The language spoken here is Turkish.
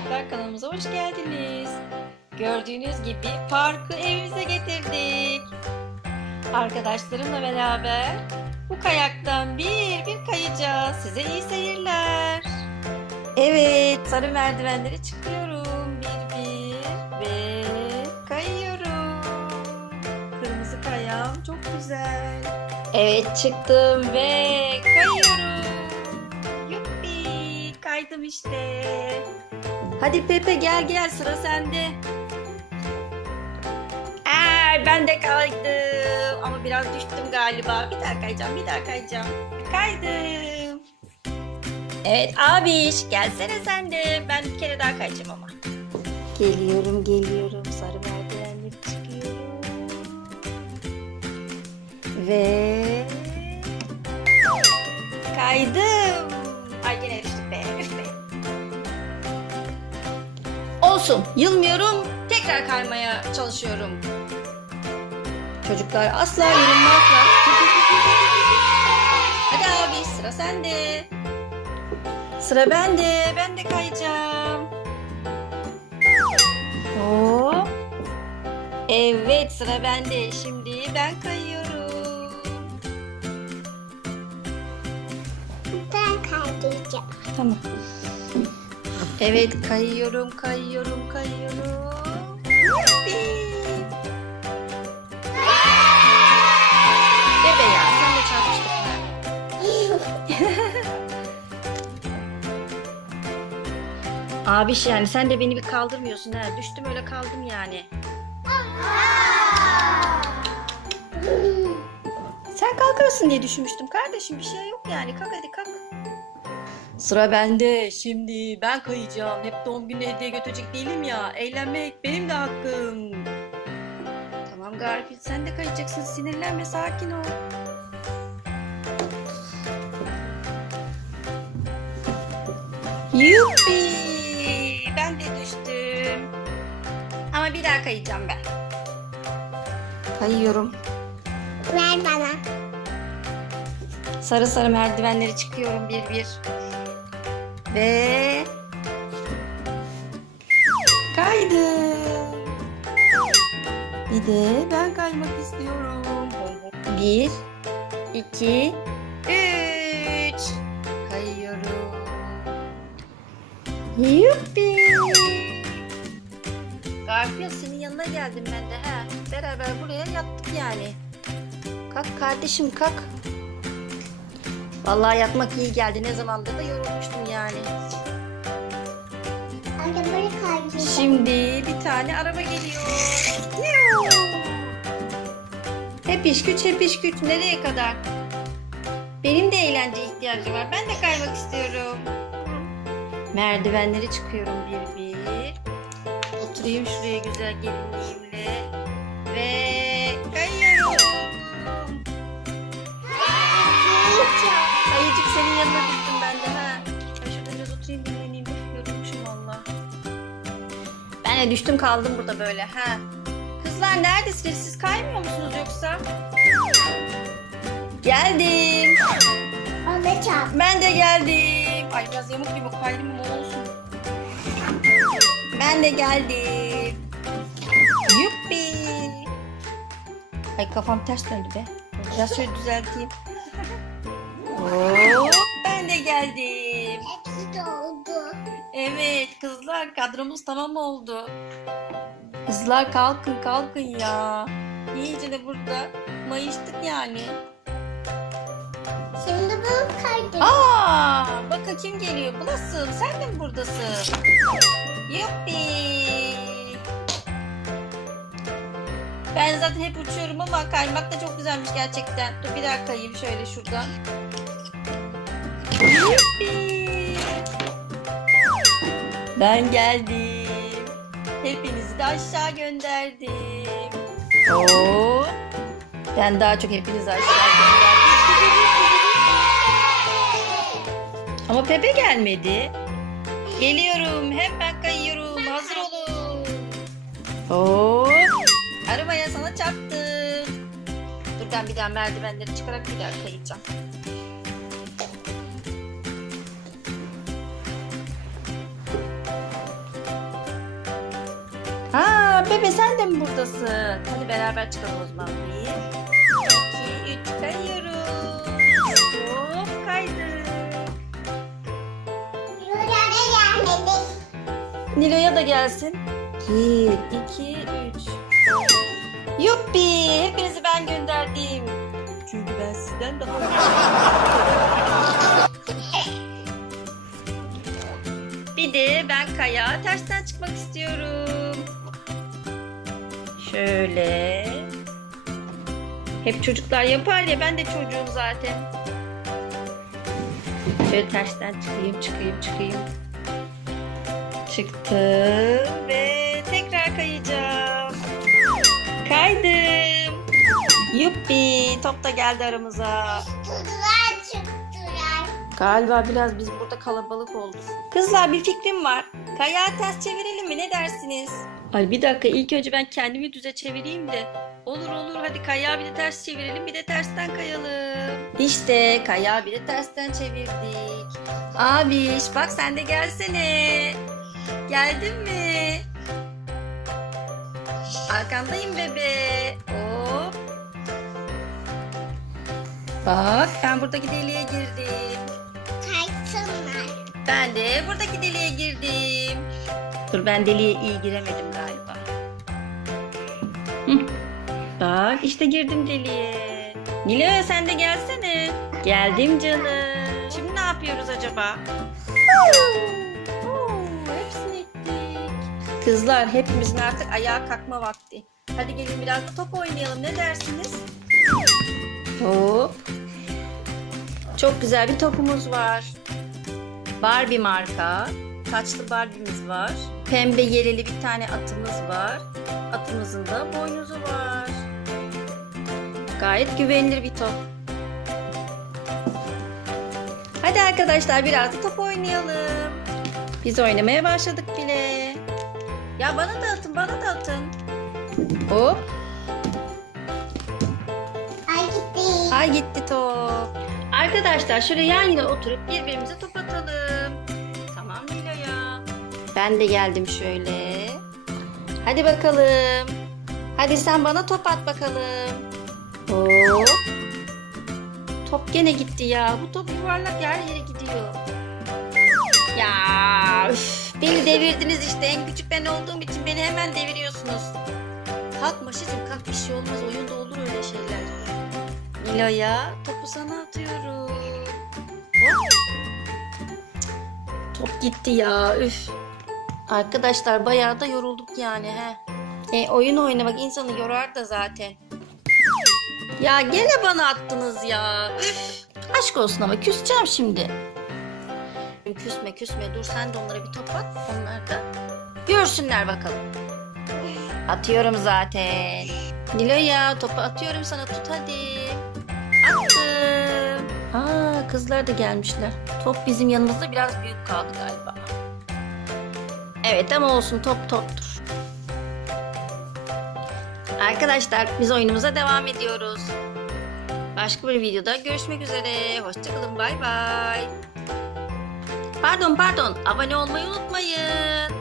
oyuncaklar kanalımıza hoş geldiniz. Gördüğünüz gibi parkı evimize getirdik. Arkadaşlarımla beraber bu kayaktan bir bir kayacağız. Size iyi seyirler. Evet, sarı merdivenleri çıkıyorum. Bir bir ve kayıyorum. Kırmızı kayağım çok güzel. Evet çıktım ve kayıyorum. Yuppi kaydım işte. Hadi Pepe gel gel sıra sende. Aa, ben de kaydım ama biraz düştüm galiba. Bir daha kayacağım bir daha kayacağım. Kaydım. Evet abiş gelsene sen de. Ben bir kere daha kayacağım ama. Geliyorum geliyorum sarı merdivenleri çıkıyorum. Ve kaydım. Olsun yılmıyorum. Tekrar kaymaya çalışıyorum. Çocuklar asla yorulmazlar. Hadi abi sıra sende. Sıra bende. Ben de kayacağım. Hop. Evet sıra bende. Şimdi ben kayıyorum. Ben kaydedeceğim. Tamam. Evet kayıyorum, kayıyorum, kayıyorum. Bebe ya sen de çarpıştık. Abiş yani sen de beni bir kaldırmıyorsun ha. Düştüm öyle kaldım yani. Sen kalkarsın diye düşünmüştüm kardeşim. Bir şey yok yani. Kalk hadi kalk. Sıra bende. Şimdi ben kayacağım. Hep doğum günü hediye götürecek değilim ya. Eğlenmek benim de hakkım. Tamam Garfield sen de kayacaksın. Sinirlenme sakin ol. Yuppi! Ben de düştüm. Ama bir daha kayacağım ben. Kayıyorum. Ver bana. Sarı sarı merdivenleri çıkıyorum bir bir. Ve kaydım. Bir de ben kaymak istiyorum. Bir, iki, üç. Kayıyorum. Yuppi. Garfield senin yanına geldim ben de ha. Beraber buraya yattık yani. Kalk kardeşim kalk. Vallahi yatmak iyi geldi. Ne zamandır da yorulmuştum yani. Arabayı. Şimdi bir tane araba geliyor. Hep iş güç, hep iş güç. Nereye kadar? Benim de eğlence ihtiyacım var. Ben de kaymak istiyorum. Merdivenleri çıkıyorum bir bir. Oturayım şuraya güzel gelinliğimle. Ve De düştüm kaldım burada böyle ha. Kızlar neredesiniz? Siz kaymıyor musunuz yoksa? Geldim. Da çarp. Ben de geldim. Ay biraz yamuk gibi kaydım ama olsun. Ben de geldim. Yuppi. Ay kafam ters döndü be. Biraz şöyle düzelteyim. Hop, ben de geldim. Doldu. Evet kızlar kadromuz tamam oldu. Kızlar kalkın kalkın ya. İyice de burada mayıştık yani. Şimdi bunu kaydedeceğim. Aa, bakın kim geliyor? Blossom sen de mi buradasın? Yuppi. Ben zaten hep uçuyorum ama kaymak da çok güzelmiş gerçekten. Dur bir daha kayayım şöyle şuradan. Yuppi. Ben geldim. Hepinizi de aşağı gönderdim. Oo. Ben daha çok hepinizi aşağı gönderdim. Ama Pepe gelmedi. Geliyorum. Hemen kayıyorum. Hazır olun. Hop. Arabaya sana çarptım. Dur ben bir daha merdivenleri çıkarak bir daha kayacağım. Bebe sen de mi buradasın? Hadi beraber çıkalım o zaman. Bir, iki, üç kayıyoruz. Hop gelmedi. Nilo'ya da gelsin. Bir, iki, üç. Yuppi! Hepinizi ben gönderdim. Çünkü ben sizden daha Bir de ben kaya tersten çıkmak istiyorum. Şöyle. Hep çocuklar yapar ya ben de çocuğum zaten. Şöyle tersten çıkayım çıkayım çıkayım. Çıktım ve tekrar kayacağım. Kaydım. Yuppi top da geldi aramıza. Tutular çıktılar. Galiba biraz biz burada kalabalık olduk. Kızlar bir fikrim var. Kayağı ters çevirelim mi ne dersiniz? Ay bir dakika ilk önce ben kendimi düze çevireyim de. Olur olur hadi kayağı bir de ters çevirelim bir de tersten kayalım. İşte kayağı bir de tersten çevirdik. Abiş bak sen de gelsene. Geldin mi? Arkandayım bebe. Hop. Bak ben buradaki deliğe girdim. Ben de buradaki deliğe girdim. Dur ben deliğe iyi giremedim galiba. Hı. Bak işte girdim deliğe. Nilo sen de gelsene. Geldim canım. Şimdi ne yapıyoruz acaba? Oo, hepsini ettik. Kızlar hepimizin artık ayağa kalkma vakti. Hadi gelin biraz da top oynayalım ne dersiniz? Hop. Çok güzel bir topumuz var. Barbie marka. Taçlı Barbie'miz var. Pembe yeleli bir tane atımız var. Atımızın da boynuzu var. Gayet güvenilir bir top. Hadi arkadaşlar biraz da top oynayalım. Biz oynamaya başladık bile. Ya bana da atın, bana da atın. Hop. Ay gitti. Ay gitti top. Arkadaşlar şöyle yan yana oturup birbirimize top Ben de geldim şöyle. Hadi bakalım. Hadi sen bana top at bakalım. Hop. Top gene gitti ya. Bu top yuvarlak her yere gidiyor. Ya üf, beni devirdiniz işte. En küçük ben olduğum için beni hemen deviriyorsunuz. Kalk Maşacığım kalk bir şey olmaz. Oyunda olur öyle şeyler. Nilo'ya topu sana atıyorum. Hop. Top gitti ya üf. Arkadaşlar bayağı da yorulduk yani he. E, oyun oynamak insanı yorar da zaten. Ya gene bana attınız ya. Üf. Aşk olsun ama küseceğim şimdi. Küsme küsme dur sen de onlara bir top at. Onlar da görsünler bakalım. Atıyorum zaten. Nilo'ya topu atıyorum sana tut hadi. Attım. Aa kızlar da gelmişler. Top bizim yanımızda biraz büyük kaldı galiba. Evet ama olsun top toptur. Arkadaşlar biz oyunumuza devam ediyoruz. Başka bir videoda görüşmek üzere. Hoşçakalın bay bay. Pardon pardon abone olmayı unutmayın.